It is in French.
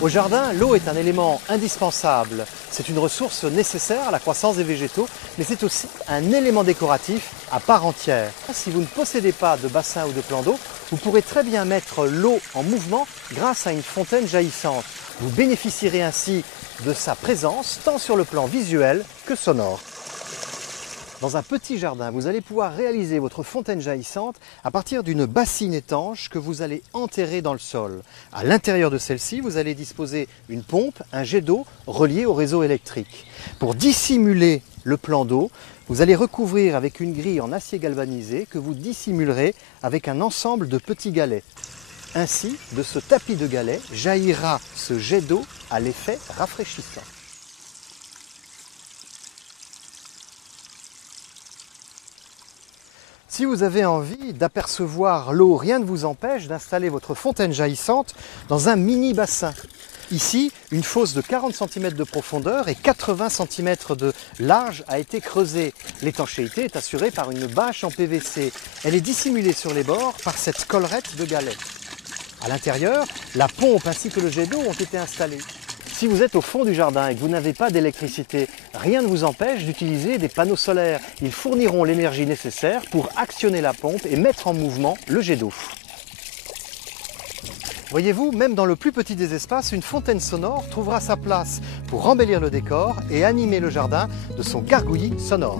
Au jardin, l'eau est un élément indispensable. C'est une ressource nécessaire à la croissance des végétaux, mais c'est aussi un élément décoratif à part entière. Si vous ne possédez pas de bassin ou de plan d'eau, vous pourrez très bien mettre l'eau en mouvement grâce à une fontaine jaillissante. Vous bénéficierez ainsi de sa présence tant sur le plan visuel que sonore. Dans un petit jardin, vous allez pouvoir réaliser votre fontaine jaillissante à partir d'une bassine étanche que vous allez enterrer dans le sol. À l'intérieur de celle-ci, vous allez disposer une pompe, un jet d'eau relié au réseau électrique. Pour dissimuler le plan d'eau, vous allez recouvrir avec une grille en acier galvanisé que vous dissimulerez avec un ensemble de petits galets. Ainsi, de ce tapis de galets jaillira ce jet d'eau à l'effet rafraîchissant. Si vous avez envie d'apercevoir l'eau, rien ne vous empêche d'installer votre fontaine jaillissante dans un mini bassin. Ici, une fosse de 40 cm de profondeur et 80 cm de large a été creusée. L'étanchéité est assurée par une bâche en PVC. Elle est dissimulée sur les bords par cette collerette de galets. À l'intérieur, la pompe ainsi que le jet d'eau ont été installés. Si vous êtes au fond du jardin et que vous n'avez pas d'électricité, rien ne vous empêche d'utiliser des panneaux solaires. Ils fourniront l'énergie nécessaire pour actionner la pompe et mettre en mouvement le jet d'eau. Voyez-vous, même dans le plus petit des espaces, une fontaine sonore trouvera sa place pour embellir le décor et animer le jardin de son gargouillis sonore.